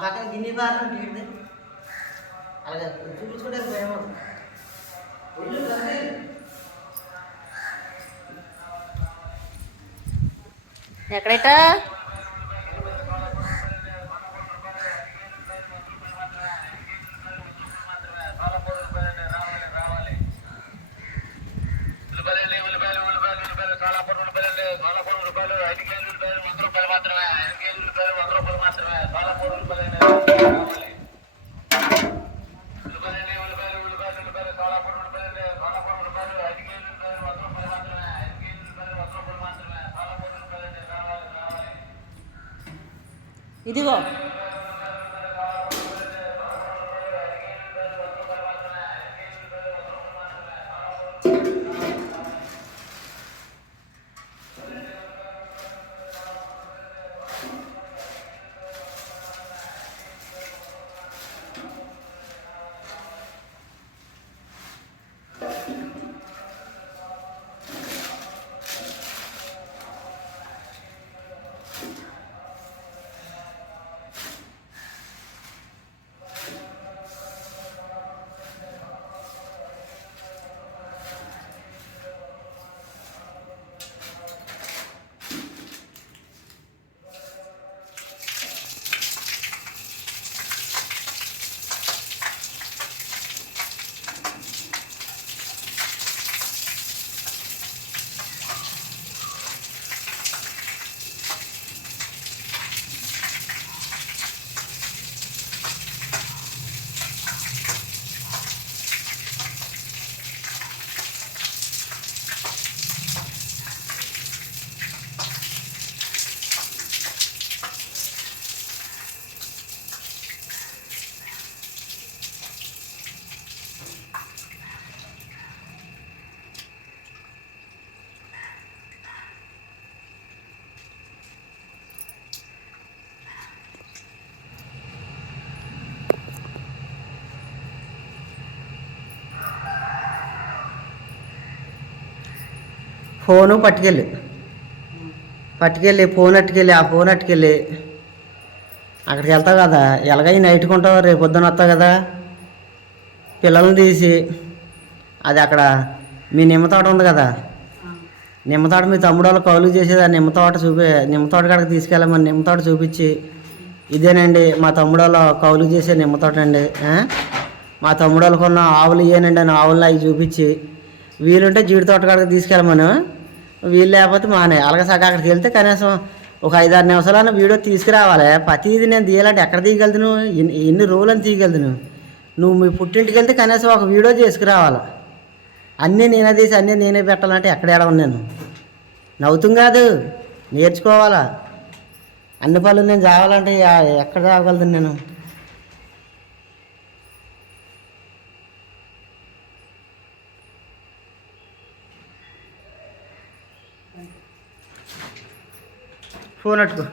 పక్కన గిన్నె బారం తీయదు అలాగే చూపించుకుంటే భయం ఎక్కడైట ఉల్లిపాయలు ఉల్లిపాయలు ఉల్లిపాయలు ఉల్లిపాయలు సోలాపూర్ ఉల్లిపాయలు సోలాపూర్ ఉల్లిపాయలు ఐదు కేజీలు ఉల్లిపాయలు వంద రూపాయలు మాత్రమే. ఇదిగో ఫోను పట్టుకెళ్ళి. పట్టుకెళ్ళి ఫోన్ అట్టుకెళ్ళి ఆ ఫోన్ అట్టుకెళ్ళి. అక్కడికి వెళ్తావు కదా ఎలాగై నైట్కి ఉంటావు రేపు పొద్దున వస్తావు కదా. పిల్లల్ని తీసి అది అక్కడ మీ నిమ్మ తోట ఉంది కదా. నిమ్మ తోట మీ తమ్ముడు వాళ్ళు కౌలు చేసేది ఆ నిమ్మ తోట చూపి నిమ్మ తోట కాడికి తీసుకెళ్ళమని నిమ్మ తోట చూపించి ఇదేనండి మా తమ్ముడు వాళ్ళు కౌలు చేసే నిమ్మ తోట అండి. మా తమ్ముడు వాళ్ళకున్న ఆవులు ఇయ్యనండి అని ఆవులను అవి చూపించి వీలుంటే జీడి తోట కాడికి తీసుకెళ్ళమను. వీలు లేకపోతే మానే. అలాగే సగం అక్కడికి వెళ్తే కనీసం ఒక ఐదారు నిమిషాలన్న వీడియో తీసుకురావాలి. ప్రతిది నేను తీయాలంటే ఎక్కడ తీయగలుగుతాను ఎన్ని ఎన్ని రోజులని తీయగలుగుతాను నువ్వు మీ పుట్టింటికి వెళ్తే కనీసం ఒక వీడియో చేసుకురావాలి? అన్నీ నేనే తీసి అన్నీ నేనే పెట్టాలంటే ఎక్కడ ఏడవను నేను? నవ్వుతుంది కాదు. నేర్చుకోవాలా? అన్ని పనులు నేను చావాలంటే ఎక్కడ చావగలుగుతాను నేను? ఫోన్ అట్టుకో.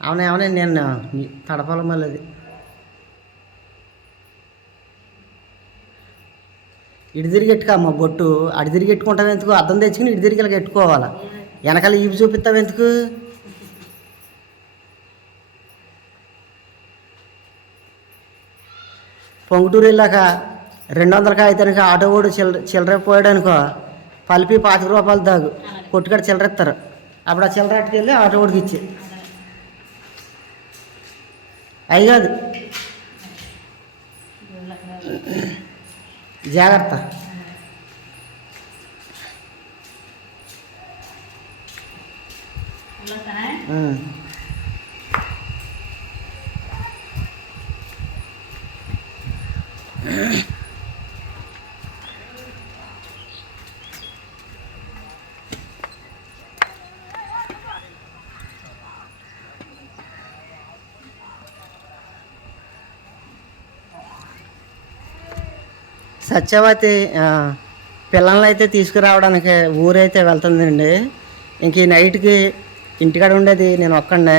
అవునా అవునా నేను తడపాల మళ్ళీ అది. ఇటు తిరిగి అమ్మ బొట్టు? అటు తిరిగెట్టుకుంటావు ఎందుకు? అద్దం తెచ్చుకుని ఇటు తిరిగి ఎట్టుకోవాలా వెనకాల ఇవి చూపిస్తావు ఎందుకు? పొంగుటూరు వెళ్ళాక రెండు వందలకి కాగితానికి ఆటో కూడా చిల్లర చిల్లర అనుకో పలిపి పాతిక రూపాయలు దాగు. కొట్టుకాడ చిల్లర ఇస్తారు. అప్పుడు ఆ చిల్లర వెళ్ళి ఆటో వాడికి ఇచ్చి. అయి కాదు. జాగ్రత్త ఉం. సత్యవతి పిల్లల్ని అయితే తీసుకురావడానికి ఊరైతే వెళ్తుందండి. ఇంక ఈ నైట్కి ఇంటికాడ ఉండేది నేను ఒక్కడే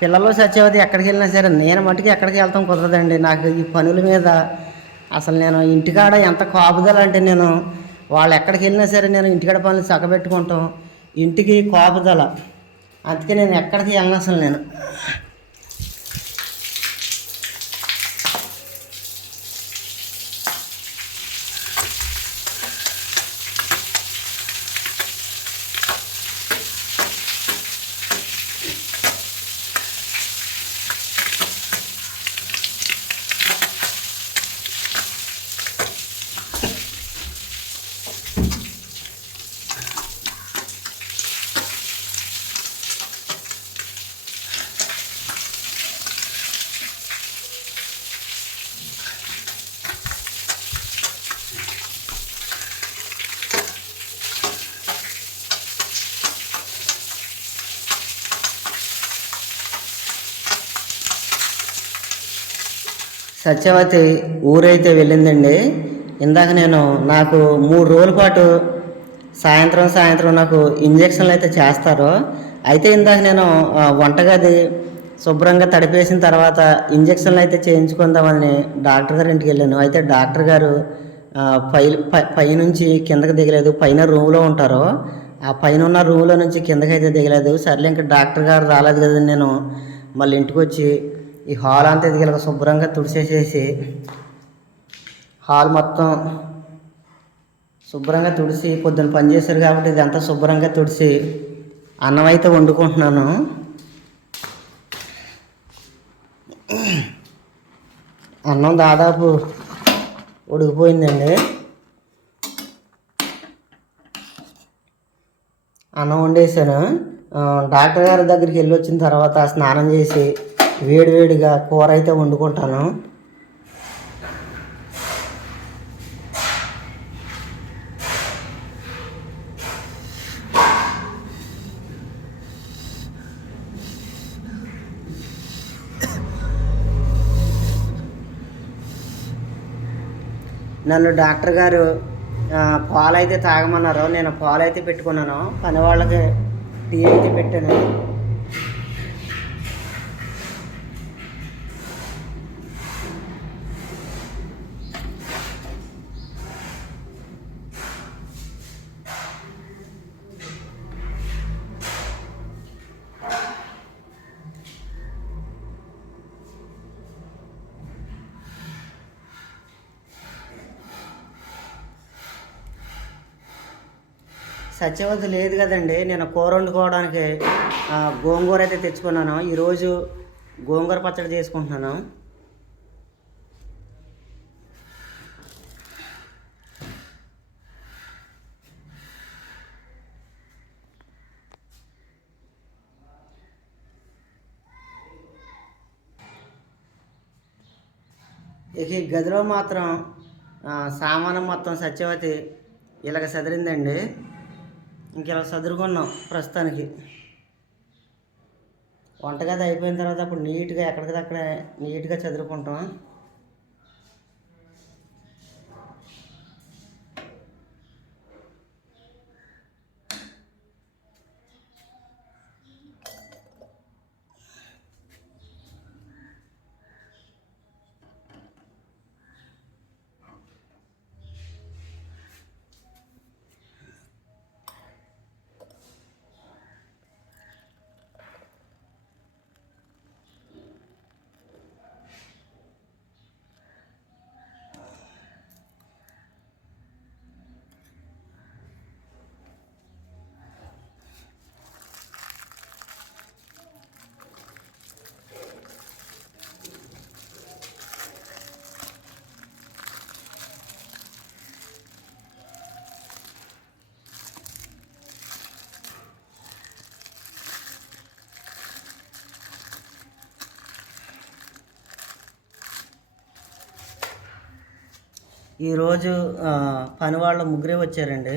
పిల్లలు సత్యవతి ఎక్కడికి వెళ్ళినా సరే నేను మట్టుకు ఎక్కడికి వెళ్తాం కుదరదండి. నాకు ఈ పనుల మీద అసలు నేను ఇంటికాడ ఎంత కాపుదల అంటే నేను వాళ్ళు ఎక్కడికి వెళ్ళినా సరే నేను ఇంటికాడ పనులు చక్కబెట్టుకుంటాం. ఇంటికి కాపుదల. అందుకే నేను ఎక్కడికి వెళ్ళను అసలు నేను. సత్యవతి ఊరైతే వెళ్ళిందండి. ఇందాక నేను నాకు మూడు రోజుల పాటు సాయంత్రం సాయంత్రం నాకు ఇంజక్షన్లు అయితే చేస్తారు. అయితే ఇందాక నేను వంటగది శుభ్రంగా తడిపేసిన తర్వాత ఇంజక్షన్లు అయితే చేయించుకుందామని డాక్టర్ గారి ఇంటికి వెళ్ళాను. అయితే డాక్టర్ గారు పై పై- పైనుంచి కిందకి దిగలేదు. పైన రూమ్లో ఉంటారు. ఆ పైన ఉన్న రూమ్లో నుంచి కిందకి అయితే దిగలేదు. సర్లే ఇంకా డాక్టర్ గారు రాలేదు కదా నేను మళ్ళీ ఇంటికి వచ్చి ఈ హాల్ అంతా దిగలక శుభ్రంగా తుడిచేసేసి హాల్ మొత్తం శుభ్రంగా తుడిసి పొద్దున్న పని చేశారు కాబట్టి ఇదంతా శుభ్రంగా తుడిసి అన్నం అయితే వండుకుంటున్నాను. అన్నం దాదాపు ఉడికిపోయిందండి. అన్నం వండేసాను. డాక్టర్ గారి దగ్గరికి వెళ్ళి వచ్చిన తర్వాత స్నానం చేసి వేడివేడిగా కూర అయితే వండుకుంటాను. నన్ను డాక్టర్ గారు పాలైతే తాగమన్నారు. నేను పాలైతే పెట్టుకున్నాను. పని వాళ్ళకి టీ అయితే పెట్టాను. సత్యవతి లేదు కదండి. నేను కూర వండుకోవడానికి గోంగూర అయితే తెచ్చుకున్నాను. ఈరోజు గోంగూర పచ్చడి చేసుకుంటున్నాను. ఇక ఈ గదిలో మాత్రం సామానం మొత్తం సత్యవతి ఇలాగ సదిరిందండి. ఇంక ఇలా సదురుకున్నాం ప్రస్తుతానికి. వంటగది అయిపోయిన తర్వాత అప్పుడు నీట్గా ఎక్కడికక్కడ నీట్గా చదువుకుంటాం ఈరోజు పని వాళ్ళు ముగ్గురే వచ్చారండి.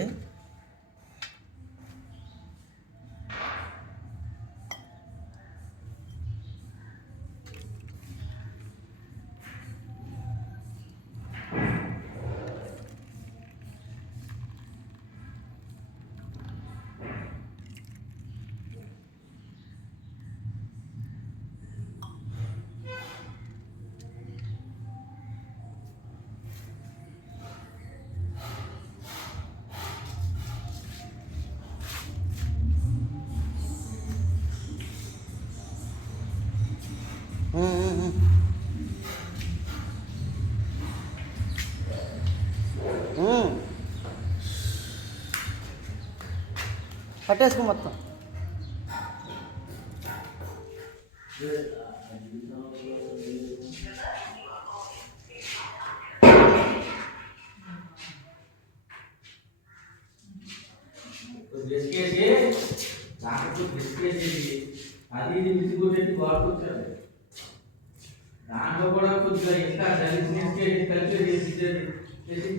పట్టేసుకో మొత్తం బిస్కెట్ నాకు బిస్కెట్ అది ఇది మిసిగొట్టేది వాడుకొచ్చారు దాంట్లో కూడా కొద్దిగా ఇంకా కలిసి బిస్కెట్ కలిసి చేసి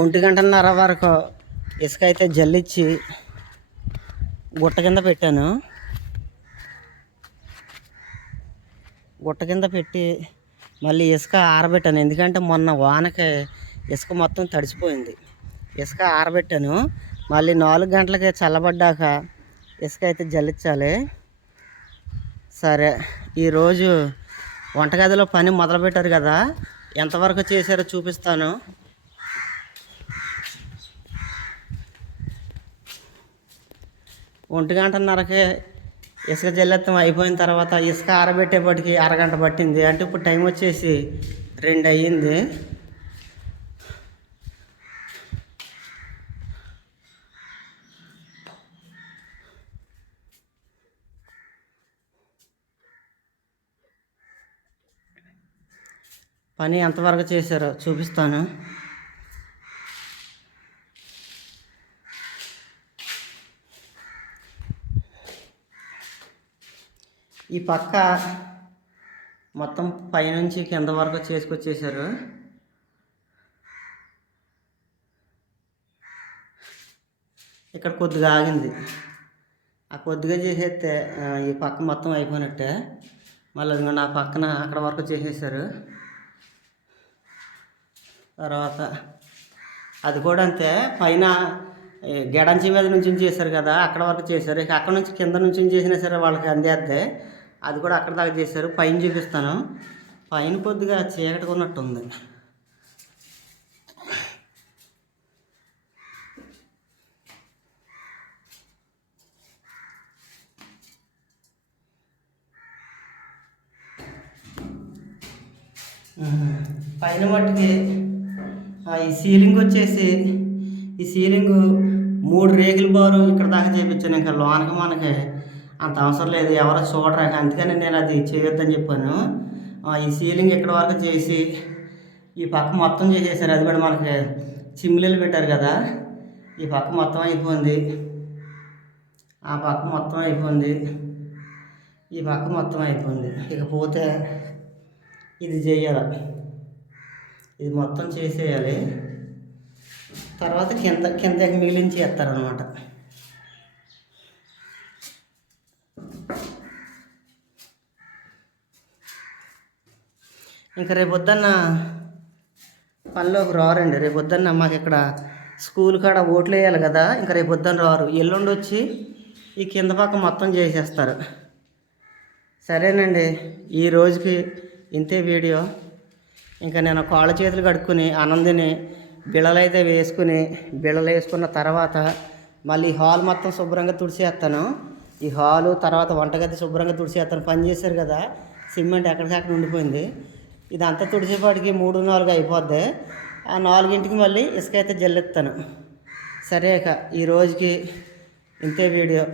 ఒంటి గంటన్నర వరకు ఇసుక అయితే జల్లిచ్చి గుట్ట కింద పెట్టాను. గుట్ట కింద పెట్టి మళ్ళీ ఇసుక ఆరబెట్టాను. ఎందుకంటే మొన్న వానకి ఇసుక మొత్తం తడిసిపోయింది. ఇసుక ఆరబెట్టాను. మళ్ళీ నాలుగు గంటలకి చల్లబడ్డాక ఇసుక అయితే జల్లించాలి సరే ఈరోజు వంటగదిలో పని మొదలుపెట్టారు కదా ఎంతవరకు చేశారో చూపిస్తాను. ఒంటి గంటన్నరకే ఇసుక జల్లెత్తం అయిపోయిన తర్వాత ఇసుక ఆరబెట్టేపటికి అరగంట పట్టింది. అంటే ఇప్పుడు టైం వచ్చేసి రెండు అయ్యింది పని ఎంతవరకు చేశారో చూపిస్తాను. ఈ పక్క మొత్తం పైనుంచి కింద వరకు చేసుకొచ్చేసారు. ఇక్కడ కొద్దిగా ఆగింది. ఆ కొద్దిగా చేసేస్తే ఈ పక్క మొత్తం అయిపోయినట్టే. మళ్ళీ అదిగోండి ఆ పక్కన అక్కడ వరకు చేసేసారు. తర్వాత అది కూడా అంతే. పైన ఈ గెడంచి మీద నుంచి చేశారు కదా అక్కడ వరకు చేశారు. ఇక అక్కడ నుంచి కింద నుంచి చేసినా సరే వాళ్ళకి అందేద్దే. అది కూడా అక్కడ దాకా చేశారు పైన చూపిస్తాను. పైన కొద్దిగా చీకటిగా ఉన్నట్టు ఉంది పైన మట్టుకి ఈ సీలింగ్ వచ్చేసి ఈ సీలింగ్ మూడు రేకుల బారు ఇక్కడ దాకా చేయించాను ఇంకా లోనకి మనకి అంత అవసరం లేదు ఎవరు చూడరా అందుకని నేను అది చేయొద్దని చెప్పాను. ఈ సీలింగ్ ఇక్కడ వరకు చేసి ఈ పక్క మొత్తం చేసేసారు. అది కూడా మనకి చిమ్లీలు పెట్టారు కదా. ఈ పక్క మొత్తం అయిపోయింది. ఆ పక్క మొత్తం అయిపోయింది. ఈ పక్క మొత్తం అయిపోయింది. ఇకపోతే ఇది చేయాలి. ఇది మొత్తం చేసేయాలి. తర్వాత కింద కిందకి మిగిలించి వేస్తారనమాట ఇంకా రేపు పొద్దున్న పనిలోకి రారండి. రేపు పొద్దున్న మాకు ఇక్కడ స్కూల్ కాడ ఓట్లు వేయాలి కదా. ఇంకా రేపు పొద్దున్న రారు. ఎల్లుండి వచ్చి ఈ కింద పక్క మొత్తం చేసేస్తారు. సరేనండి. ఈ రోజుకి ఇంతే వీడియో. ఇంకా నేను కాళ్ళ చేతులు కడుక్కుని ఆనందిని బిళ్ళలైతే వేసుకుని బిళ్ళలు వేసుకున్న తర్వాత మళ్ళీ హాల్ మొత్తం శుభ్రంగా తుడిచేస్తాను. ఈ హాలు తర్వాత వంటగది శుభ్రంగా తుడిచేస్తాను. పని చేశారు కదా. సిమెంట్ ఎక్కడికక్కడ ఉండిపోయింది. ఇదంతా తుడిచేపాటికి మూడు నాలుగు అయిపోద్ది. ఆ నాలుగింటికి మళ్ళీ ఇసుక అయితే జల్లెత్తాను. సరే ఇక ఈ రోజుకి ఇంతే వీడియో.